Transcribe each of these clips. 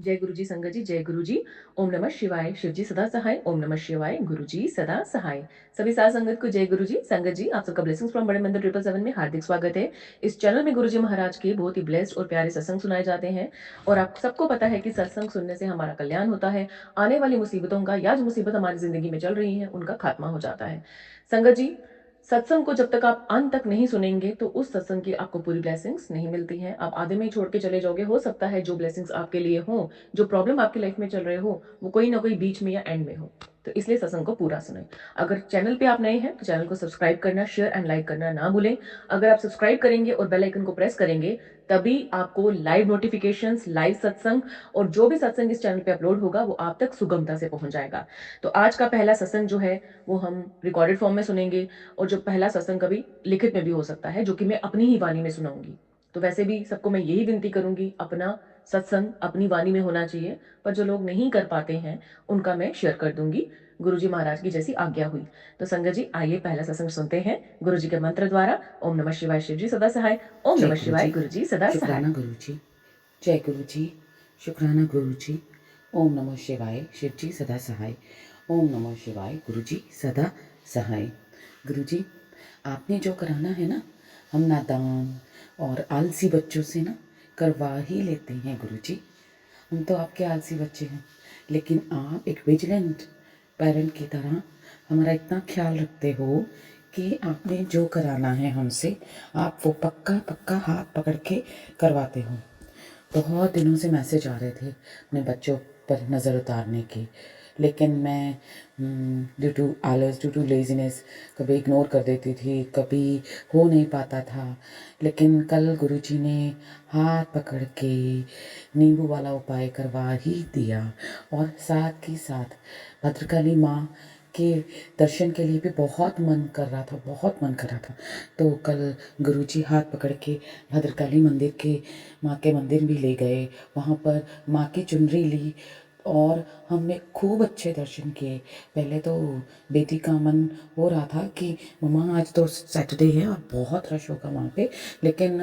जय गुरु जी, संगत जी, जय गुरु जी। ओम नमः शिवाय, शिव जी सदा सहाय। ओम नमः शिवाय, गुरु जी सदा सहाय। सभी साध संगत को जय गुरु जी। संगत जी, आप सबका ब्लेसिंग्स फ्रॉम बड़े मंदिर 777 में हार्दिक स्वागत है। इस चैनल में गुरु जी महाराज के बहुत ही ब्लेस्ड और प्यारे सत्संग सुनाए जाते हैं और आप सबको पता है कि सत्संग सुनने से हमारा कल्याण होता है। आने वाली मुसीबतों का या जो मुसीबत हमारी जिंदगी में चल रही है, उनका खात्मा हो जाता है। संगत जी, सत्संग को जब तक आप अंत तक नहीं सुनेंगे तो उस सत्संग की आपको पूरी ब्लेसिंग्स नहीं मिलती हैं। आप आधे में ही छोड़ के चले जाओगे। हो सकता है जो ब्लेसिंग्स आपके लिए हो, जो प्रॉब्लम आपकी लाइफ में चल रहे हो, वो कोई ना कोई बीच में या एंड में हो। तो इसलिए सत्संग को पूरा सुनें। अगर चैनल पे आप नए हैं तो चैनल को सब्सक्राइब करना, शेयर एंड लाइक करना ना भूलें। अगर आप सब्सक्राइब करेंगे और बेल आइकन को प्रेस करेंगे, तभी आपको लाइव नोटिफिकेशंस, लाइव सत्संग और जो भी सत्संग इस चैनल पे अपलोड होगा वो आप तक सुगमता से पहुंच जाएगा। तो आज का पहला सत्संग जो है वो हम रिकॉर्डेड फॉर्म में सुनेंगे और जो पहला सत्संग कभी लिखित में भी हो सकता है, जो कि मैं अपनी ही वाणी में सुनाऊंगी। तो वैसे भी सबको मैं यही विनती करूंगी, अपना सत्संग अपनी वाणी में होना चाहिए, पर जो लोग नहीं कर पाते हैं उनका मैं शेयर कर दूंगी, गुरुजी महाराज की जैसी आज्ञा हुई। तो संगत जी, आइए पहला सत्संग सुनते हैं गुरु जी के मंत्र द्वारा। ओम नमः शिवाय, शिव जी सदा सहाय। ओम जय नमः गुरु शिवाय, जी। गुरु जी सदा सहाय। शुक्राना गुरु जी। जय गुरु जी। शुक्राना गुरु जी। ओम नमः शिवाय, शिव जी सदा सहाय। ओम नमः शिवाय, गुरु जी सदा सहाय। गुरु जी, आपने जो कराना है ना, हम नादान और आलसी बच्चों से ना करवा ही लेते हैं गुरु जी। हम तो आपके आलसी बच्चे हैं, लेकिन आप एक विजिलेंट पेरेंट की तरह हमारा इतना ख्याल रखते हो कि आपने जो कराना है हमसे, आप वो पक्का पक्का हाथ पकड़ के करवाते हो। बहुत दिनों से मैसेज आ रहे थे अपने बच्चों पर नज़र उतारने के, लेकिन मैं ड्यू टू आलस, ड्यू टू लेज़ीनेस कभी इग्नोर कर देती थी, कभी हो नहीं पाता था। लेकिन कल गुरुजी ने हाथ पकड़ के नींबू वाला उपाय करवा ही दिया और साथ ही साथ भद्रकाली माँ के दर्शन के लिए भी बहुत मन कर रहा था, बहुत मन कर रहा था। तो कल गुरुजी हाथ पकड़ के भद्रकाली मंदिर के माँ के मंदिर भी ले गए, वहाँ पर माँ की चुनरी ली और हमने खूब अच्छे दर्शन किए। पहले तो बेटी का मन हो रहा था कि मम्मा आज तो सैटरडे है और बहुत रश होगा वहाँ पे, लेकिन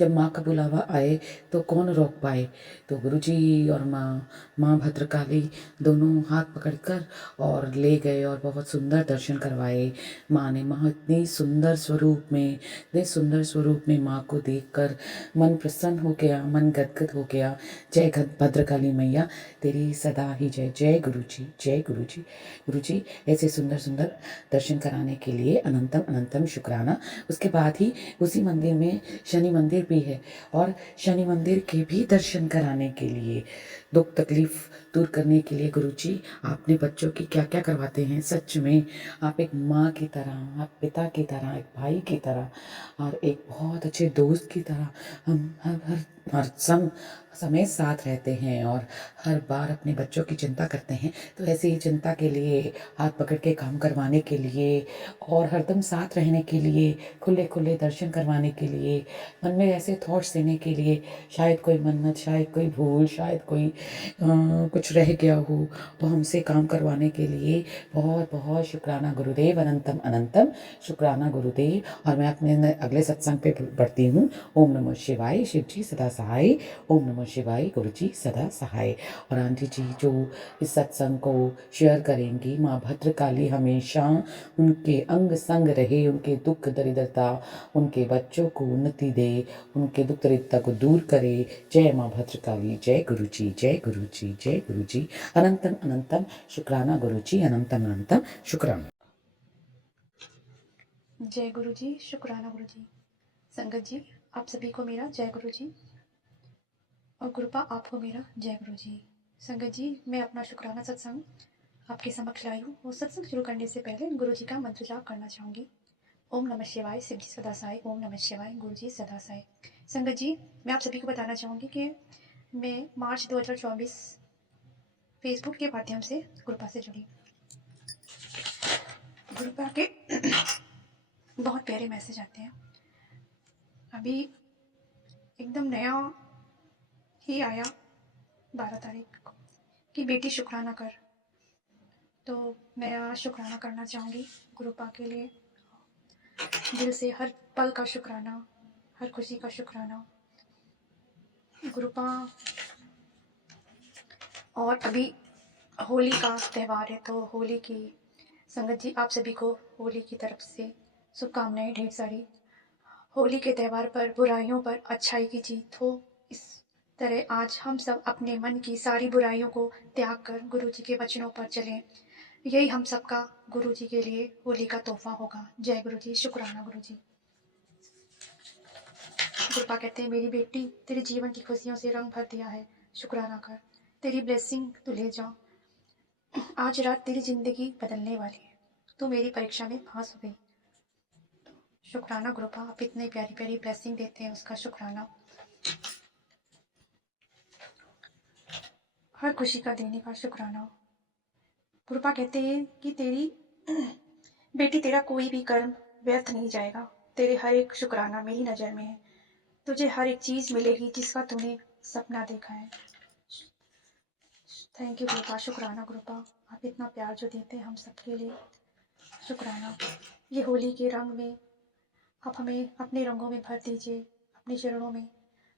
जब माँ का बुलावा आए तो कौन रोक पाए। तो गुरुजी और माँ भद्रकाली दोनों हाथ पकड़कर और ले गए और बहुत सुंदर दर्शन करवाए। माँ ने इतनी सुंदर स्वरूप में, इतने सुंदर स्वरूप में माँ को देखकर मन प्रसन्न हो गया, मन गदगद हो गया। जय भद्रकाली मैया, तेरी सदा ही जय। जय गुरु जी, जय गुरु जी। गुरु जी, ऐसे सुंदर सुंदर दर्शन कराने के लिए अनंतम अनंतम शुक्राना। उसके बाद ही उसी मंदिर में शनि मंदिर भी है और शनि मंदिर के भी दर्शन कराने के लिए, दुख तकलीफ दूर करने के लिए गुरुजी आपने बच्चों की क्या क्या करवाते हैं। सच में आप एक माँ की तरह, आप पिता की तरह, एक भाई की तरह और एक बहुत अच्छे दोस्त की तरह हम हर समय साथ रहते हैं और हर बार अपने बच्चों की चिंता करते हैं। तो ऐसे ही चिंता के लिए, हाथ पकड़ के काम करवाने के लिए और हरदम साथ रहने के लिए, खुले खुले दर्शन करवाने के लिए, मन में ऐसे थॉट्स देने के लिए, शायद कोई मन्नत, शायद कोई भूल, शायद कोई कुछ रह गया हो, वो हमसे काम करवाने के लिए बहुत बहुत शुक्राना गुरुदेव, अनंतम अनंतम शुक्राना गुरुदेव। और मैं अपने अगले सत्संग पे बढ़ती हूँ। ओम नमः शिवाय, शिव जी सदा सहाय। ओम नमः शिवाय, गुरु जी सदा सहाय। और आंटी जी जो इस सत्संग को शेयर करेंगी, माँ भद्रकाली हमेशा उनके अंग संग रहे, उनके दुख दरिद्रता, उनके बच्चों को उन्नति दे, उनके दुख दरिद्रता को दूर करे। जय माँ भद्रकाली, जय गुरु जी, जय गुरु जी, जय गुरु जी। अनंतम अनंतम शुक्राना गुरु जी, अनंतम अनंतम शुक्राना। जय गुरु जी, शुक्राना गुरु जी। संगत जी, आप सभी को मेरा जय गुरु जी और कृपा आपको मेरा जय गुरु जी। संगत जी, मैं अपना शुक्राना सत्संग आपके समक्ष लाई हूँ और सत्संग शुरू करने से पहले गुरु जी का मंत्र जाप करना चाहूँगी। ओम नमः शिवाय, शिव जी सदा साई। ओम नमः शिवाय, गुरु जी सदा साई। संगत जी, मैं आप सभी को बताना चाहूँगी कि मैं मार्च 2024 फेसबुक के माध्यम से कृपा से जुड़ी। कृपा के बहुत प्यारे मैसेज आते हैं। अभी एकदम नया ही आया 12 तारीख को कि बेटी शुक्राना कर, तो मैं शुक्राना करना चाहूँगी गुरुपा के लिए दिल से। हर पल का शुक्राना, हर खुशी का शुक्राना। गुरुपा और अभी होली का त्यौहार है, तो होली की संगत जी आप सभी को होली की तरफ से शुभकामनाएं ढेर सारी। होली के त्यौहार पर बुराइयों पर अच्छाई की जीत हो, इस तरह आज हम सब अपने मन की सारी बुराइयों को त्याग कर गुरु जी के वचनों पर चलें। यही हम सबका गुरु जी के लिए होली का तोहफा होगा। जय गुरु जी, शुक्राना गुरु जी। कृपा कहते हैं, मेरी बेटी तेरे जीवन की खुशियों से रंग भर दिया है, शुक्राना कर। तेरी ब्लेसिंग तू ले जा। आज रात तेरी जिंदगी बदलने वाली है। तू मेरी परीक्षा में पास हो गई। शुक्राना गुरुपा, आप इतनी प्यारी प्यारी ब्लेसिंग देते हैं, उसका शुक्राना। हर खुशी का देने का शुक्राना। गुरुपा कहते हैं कि तेरी बेटी तेरा कोई भी कर्म व्यर्थ नहीं जाएगा। तेरे हर एक शुक्राना मेरी नज़र में है। तुझे हर एक चीज़ मिलेगी जिसका तूने सपना देखा है। थैंक यू गुरुपा, शुक्राना गुरुपा, आप इतना प्यार जो देते हैं हम सबके लिए, शुक्राना। ये होली के रंग में आप हमें अपने रंगों में भर दीजिए, अपने चरणों में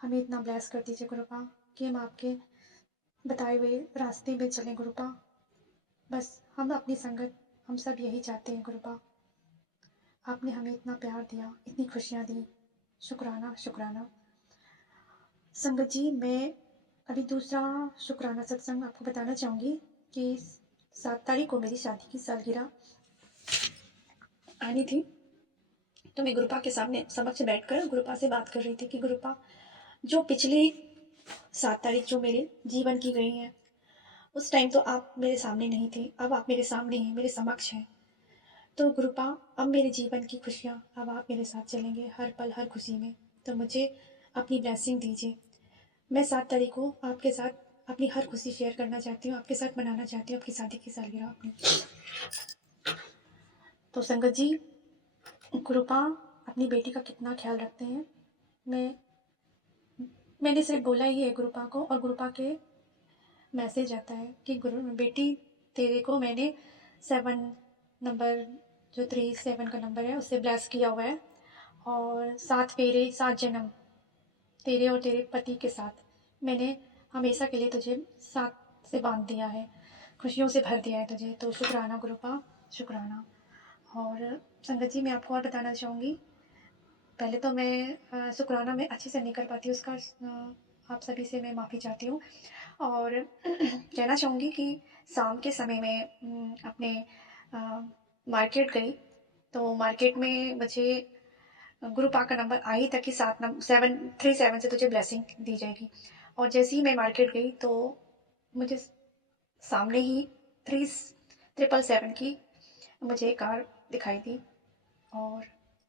हमें इतना ब्लेस कर दीजिए गुरुपा कि हम आपके बताए हुए रास्ते में चलें गुरुपा। बस हम अपनी संगत, हम सब यही चाहते हैं गुरुपा। आपने हमें इतना प्यार दिया, इतनी खुशियाँ दी, शुक्राना शुक्राना। संगत जी, मैं अभी दूसरा शुक्राना सत्संग आपको बताना चाहूँगी कि 7 तारीख को मेरी शादी की सालगिरह आनी थी। तो मैं गुरुपा के सामने समक्ष बैठकर गुरुपा से बात कर रही थी कि गुरुपा, जो पिछली 7 तारीख जो मेरे जीवन की गई हैं, उस टाइम तो आप मेरे सामने नहीं थे, अब आप मेरे सामने हैं, मेरे समक्ष हैं। तो गुरुपा, अब मेरे जीवन की खुशियाँ, अब आप मेरे साथ चलेंगे हर पल हर खुशी में। तो मुझे अपनी ब्लेसिंग दीजिए। मैं 7 तारीख को आपके साथ अपनी हर खुशी शेयर करना चाहती हूँ, आपके साथ मनाना चाहती हूँ आपकी शादी की सालगिरह अपनी। तो संगत जी, गुरुपा अपनी बेटी का कितना ख्याल रखते हैं। मैंने सिर्फ बोला ही है गुरुपा को, और गुरुपा के मैसेज आता है कि गुरु बेटी, तेरे को मैंने 7 नंबर, जो 37 का नंबर है, उससे ब्लेस किया हुआ है। और 7 फेरे 7 जन्म तेरे और तेरे पति के साथ मैंने हमेशा के लिए तुझे साथ से बांध दिया है, खुशियों से भर दिया है तुझे। तो शुक्राना गुरुपा, शुक्राना। और संगत जी, मैं आपको और बताना चाहूँगी, पहले तो मैं शुक्राना में अच्छे से नहीं कर पाती, उसका आप सभी से मैं माफ़ी चाहती हूँ। और कहना चाहूँगी कि शाम के समय में अपने मार्केट गई, तो मार्केट में मुझे गुरु पाक का नंबर आ ही था कि 737 से तुझे ब्लेसिंग दी जाएगी। और जैसे ही मैं मार्केट गई तो मुझे सामने ही 3777 की मुझे कार दिखाई दी। और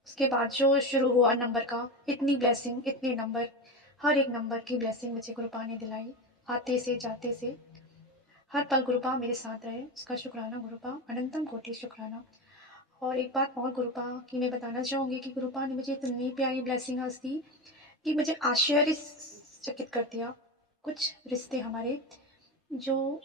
उसके बाद जो शुरू हुआ नंबर का, इतनी ब्लेसिंग, इतने नंबर, हर एक नंबर की ब्लेसिंग मुझे गुरुपा ने दिलाई, आते से जाते से। हर पल गुरुपा मेरे साथ रहे, उसका शुक्राना गुरुपा, अनंतम कोटि शुक्राना। और एक बात और गुरुपा की मैं बताना चाहूँगी कि गुरुपा ने मुझे इतनी प्यारी ब्लेसिंग आज दी कि मुझे आश्चर्यचकित कर दिया। कुछ रिश्ते हमारे जो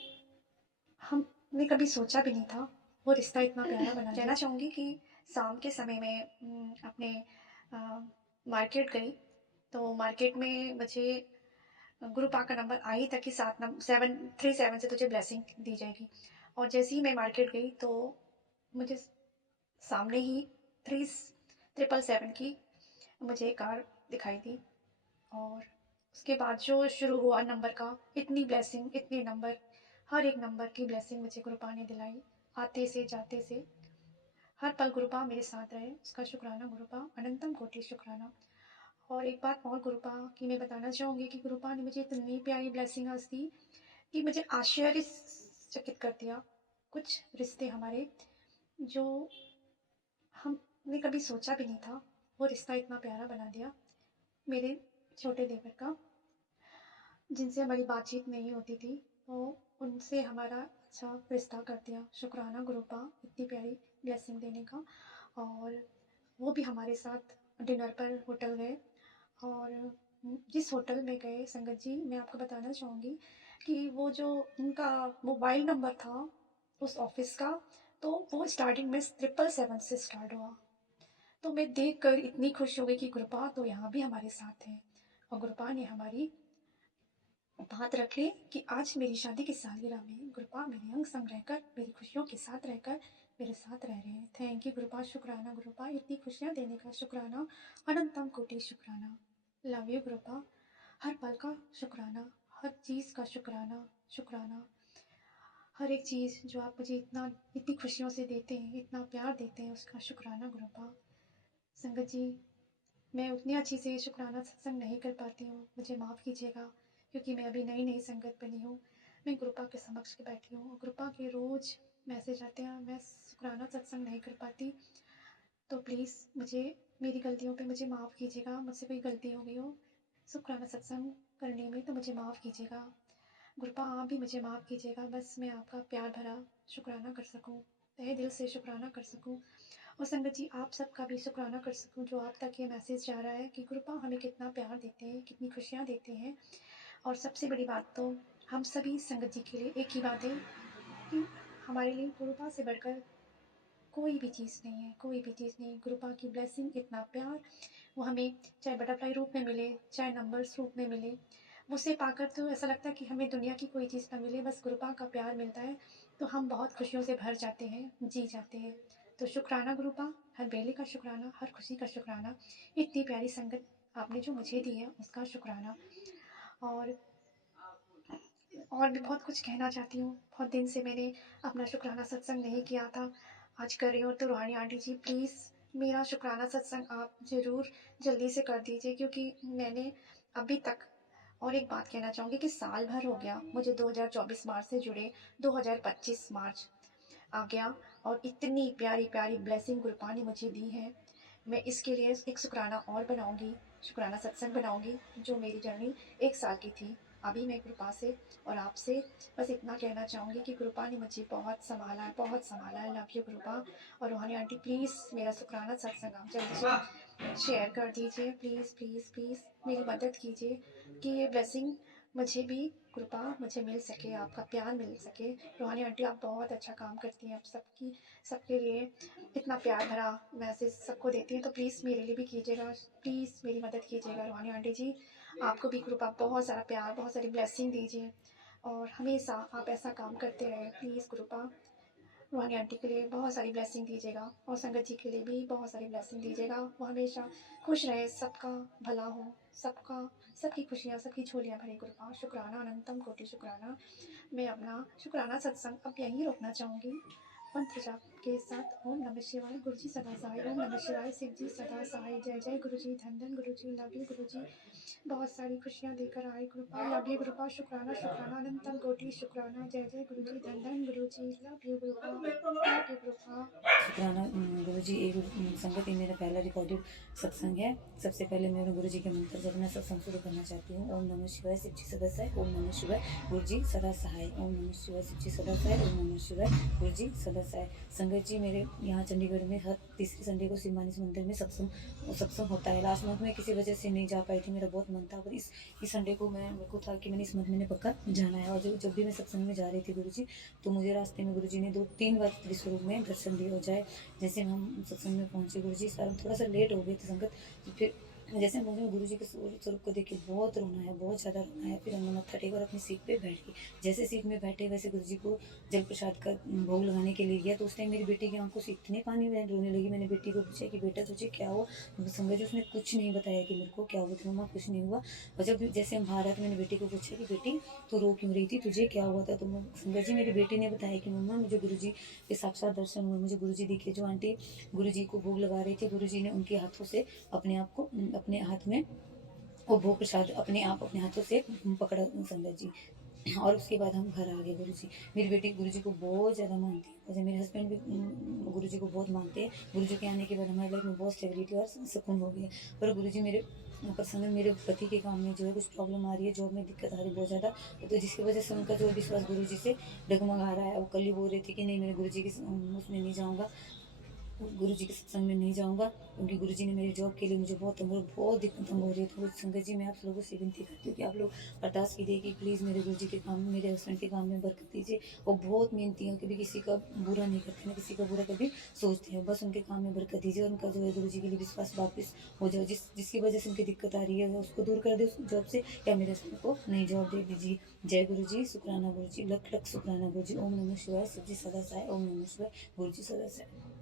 हमने कभी सोचा भी नहीं था, वो रिश्ता इतना प्यारा बना। कहना चाहूँगी कि शाम के समय में अपने मार्केट गई, तो मार्केट में मुझे गुरु पाक का नंबर आ ही था कि 737 से तुझे ब्लेसिंग दी जाएगी। और जैसे ही मैं मार्केट गई तो मुझे सामने ही 3777 की मुझे कार दिखाई दी। और उसके बाद जो शुरू हुआ नंबर का, इतनी ब्लेसिंग, इतने नंबर, हर एक नंबर की ब्लेसिंग मुझे गुरुपा ने दिलाई, आते से जाते से। हर पल गुरुपा मेरे साथ रहे, उसका शुक्राना गुरुपा, अनंतम कोटि शुक्राना। और एक बात और गुरुपा की मैं बताना चाहूँगी कि गुरुपा ने मुझे इतनी प्यारी ब्लेसिंग आज दी कि मुझे आश्चर्यचकित कर दिया। कुछ रिश्ते हमारे जो हमने कभी सोचा भी नहीं था, वो रिश्ता इतना प्यारा बना दिया। मेरे छोटे देवर का, जिनसे हमारी बातचीत नहीं होती थी, वो उनसे हमारा अच्छा रिश्ता कर दिया। शुक्राना गुरुपा, इतनी प्यारी ब्लेसिंग देने का। और वो भी हमारे साथ डिनर पर होटल गए। और जिस होटल में गए संगत जी, मैं आपको बताना चाहूँगी कि वो जो उनका मोबाइल नंबर था उस ऑफिस का, तो वो स्टार्टिंग में 777 से स्टार्ट हुआ। तो मैं देखकर इतनी खुश हो गई कि गुरुपा तो यहाँ भी हमारे साथ हैं, और गुरुपा ने हमारी बात रख ले कि आज मेरी शादी की सालगिरह में गुरुपा मेरे अंग संग रहकर, मेरी खुशियों के साथ रहकर मेरे साथ रह रहे हैं। थैंक यू गुरुपा, शुक्राना गुरुपा, इतनी खुशियाँ देने का शुक्राना, अनंतम कोटि शुक्राना। लव यू गुरुपा, हर पल का शुक्राना, हर चीज़ का शुक्राना, शुक्राना। हर एक चीज़ जो आप मुझे इतनी खुशियों से देते हैं, इतना प्यार देते हैं, उसका शुक्राना गुरुपा। संगत जी, मैं उतनी अच्छी से शुक्राना सत्संग नहीं कर पाती हूँ, मुझे माफ़ कीजिएगा, क्योंकि मैं अभी नई नई संगत बनी हूँ। मैं गुरुपा के समक्ष बैठी हूँ और गुरुपा के रोज़ मैसेज आते हैं, मैं शुक्राना सत्संग नहीं कर पाती। तो प्लीज़ मुझे, मेरी गलतियों पे मुझे माफ़ कीजिएगा, मुझसे कोई गलती हो गई हो शुक्राना सत्संग करने में तो मुझे माफ़ कीजिएगा। गुरुपा आप भी मुझे माफ़ कीजिएगा, बस मैं आपका प्यार भरा शुक्राना कर सकूँ, तहे दिल से शुक्राना कर सकूँ। और संगत जी, आप सबका भी शुक्राना कर सकूँ जो आप तक ये मैसेज जा रहा है कि गुरुपा हमें कितना प्यार देते हैं, कितनी खुशियाँ देते हैं। और सबसे बड़ी बात तो हम सभी संगत जी के लिए एक ही बात है कि हमारे लिए गुरुपा से बढ़कर कोई भी चीज़ नहीं है, कोई भी चीज़ नहीं। गुरुपा की ब्लेसिंग, इतना प्यार, वो हमें चाहे बटरफ्लाई रूप में मिले, चाहे नंबर्स रूप में मिले, उसे पाकर तो ऐसा लगता है कि हमें दुनिया की कोई चीज़ ना मिले, बस गुरुपा का प्यार मिलता है तो हम बहुत खुशियों से भर जाते हैं, जी जाते हैं। तो शुक्राना गुरुपा, हर बेले का शुक्राना, हर खुशी का शुक्राना, इतनी प्यारी संगत आपने जो मुझे दी है उसका शुक्राना। और भी बहुत कुछ कहना चाहती हूँ, बहुत दिन से मैंने अपना शुक्राना सत्संग नहीं किया था, आज कर रही हूँ। तो रूहानी आंटी जी, प्लीज़ मेरा शुक्राना सत्संग आप ज़रूर जल्दी से कर दीजिए, क्योंकि मैंने अभी तक, और एक बात कहना चाहूँगी कि साल भर हो गया मुझे 2024 मार्च से जुड़े, 2025 मार्च आ गया और इतनी प्यारी प्यारी ब्लेसिंग गुरुपा ने मुझे दी है। मैं इसके लिए एक शुक्राना और बनाऊँगी, शुक्राना सत्संग बनाऊँगी, जो मेरी जर्नी 1 साल की थी। अभी मैं गुरुपा से और आपसे बस इतना कहना चाहूँगी कि गुरुपा ने मुझे बहुत सँभाला है, बहुत सँभाला है। Love you गुरुपा। और रूहानी आंटी, प्लीज़ मेरा शुक्राना सत्संग आप जल्दी से शेयर कर दीजिए, प्लीज़ प्लीज़ प्लीज़ मेरी मदद कीजिए कि ये ब्लेसिंग मुझे भी, कृपा मुझे मिल सके, आपका प्यार मिल सके। रूहानी आंटी, आप बहुत अच्छा काम करती हैं, आप सबके लिए इतना प्यार भरा मैसेज सबको देती हैं, तो प्लीज़ मेरे लिए भी कीजिएगा, प्लीज़ मेरी मदद कीजिएगा। रूहानी आंटी जी, आपको भी कृपा बहुत सारा प्यार, बहुत सारी ब्लेसिंग दीजिए और हमेशा आप ऐसा काम करते रहें, प्लीज़ कृपा। रूहानी आंटी के लिए बहुत सारी ब्लेसिंग दीजिएगा और संगत जी के लिए भी बहुत सारी ब्लेसिंग दीजिएगा। वो हमेशा खुश रहे, सबका भला हो, सबका, सबकी खुशियाँ, सबकी झोलियाँ भरे गुरुपा। शुक्राना, अनंतम कोटि शुक्राना। मैं अपना शुक्राना सत्संग अब यहीं रोकना चाहूँगी मंत्र जाप के साथ। ओम नमः शिवाय, गुरु जी सदा सहाय। ओम नमः शिवाय, शिव जी सदा सहाय। जय जय गुरु जी, धन धन गुरु जी, लव यू गुरु जी। बहुत सारी खुशियाँ देकर आए गुरुपा, लव यू गुरुपा। शुक्राना शुक्राना, अनंतम कोटि शुक्राना। जय जय गुरु जी, धन धन गुरु जी, लव यू गुरुपा, लव यू गुरुपा। शुक्राना गुरु जी। एक संगत, ये मेरा पहला रिकॉर्डेड सत्संग है। सबसे पहले मैं गुरु जी के मंत्र से अपना सत्संग शुरू करना चाहती हूँ। ओम नमः शिवाय, शिव जी सदा सहाय। ओम नमः शिवाय, गुरु जी सदा सहाय। ओम नमः शिवाय, शिव जी सदा सहाय। ओम नमः शिवाय, गुरु जी सदा सहाय। संगत जी, मेरे यहाँ चंडीगढ़ में हर तीसरी संडे को शिव मानस मंदिर में सत्संग होता है। लास्ट मंथ में किसी वजह से नहीं जा पाई थी, मेरा बहुत मन था, पर इस संडे को मेरे को था कि मैंने इस मंथ मैंने पक्का जाना है। और जब भी मैं सत्संग में जा रही थी गुरु जी, तो मुझे रास्ते में गुरु जी ने 2-3 बार त्रिस्वरूप में दर्शन दिया। हो जाए जैसे हम सत्संग में पहुँचे गुरु जी, सर थोड़ा सा लेट हो गई थी संगत, तो फिर जैसे हम पहुँचे गुरु जी के स्वरूप को देख के बहुत रोना है, बहुत ज़्यादा रोना है। फिर हमने मत्था टेक और अपनी सीट पे बैठ गई। जैसे सीट में बैठे वैसे गुरु जी को जल प्रसाद का भोग लगाने के लिए गया, तो उस टाइम मेरी बेटी की आंखों से इतने पानी बहन रोने लगी। मैंने बेटी को पूछा कि बेटा तुझे क्या हुआ? संगत जी, उसने कुछ नहीं बताया कि मेरे को क्या हुआ था। मम्मा कुछ नहीं हुआ। और जब जैसे हम बाहर आए तो मैंने बेटी को पूछा कि बेटी तो रो क्यों रही थी, तुझे क्या हुआ था? तो संगत जी, मेरी बेटी ने बताया कि मम्मा मुझे गुरु जी के साक्षात दर्शन हुए, मुझे गुरु जी दिखे। जो आंटी गुरु जी को भोग लगा रही थी, गुरु जी ने उनके हाथों से अपने आप को, अपने हाथ में वो भोग प्रसाद अपने आप अपने हाथों से पकड़ा संगत जी। और उसके बाद हम घर आ गए गुरु जी। मेरी बेटी गुरु जी को बहुत ज़्यादा मानती है, वैसे मेरे हस्बैंड भी गुरु जी को बहुत मानते हैं। गुरु जी के आने के बाद हमारे लाइफ में बहुत स्टेबिलिटी और सुकून हो गई है। पर गुरु जी मेरे प्रसंग में मेरे पति के काम में जो है कुछ प्रॉब्लम आ रही है, जॉब में दिक्कत आ रही है बहुत ज़्यादा, तो जिसकी वजह से उनका जो विश्वास गुरु जी से डगमगा रहा है। वो कल ही बोल रहे थे कि नहीं, मैं गुरु जी के उसमें नहीं जाऊँगा, गुरु जी के सत्संग में नहीं जाऊंगा, क्योंकि गुरु जी ने मेरी जॉब के लिए मुझे बहुत दिक्कत तंग हो रही है। तो संगत जी मैं आप लोगों से विनती करती हूँ कि आप लोग अरदास कीजिए कि प्लीज़ मेरे गुरु जी के काम में, मेरे हस्बैंड के काम में बरकत दीजिए। वो बहुत मेहनती हैं, कभी किसी का बुरा नहीं करते ना किसी का बुरा कभी सोचते हैं, बस उनके काम में बरकत दीजिए और उनका जो है गुरु जी के लिए विश्वास वापस हो जाए। जिसकी वजह से उनकी दिक्कत आ रही है उसको दूर कर दे उस जॉब से, या मेरे हस्बैंड को नई जॉब दे दीजिए। जय गुरु जी, शुक्राना गुरु जी, लख लख शुक्राना गुरु जी। ओम नमः शिवाय, शिव जी सदा सहाय। ओम नमः शिवाय, गुरु जी सदा सहाय।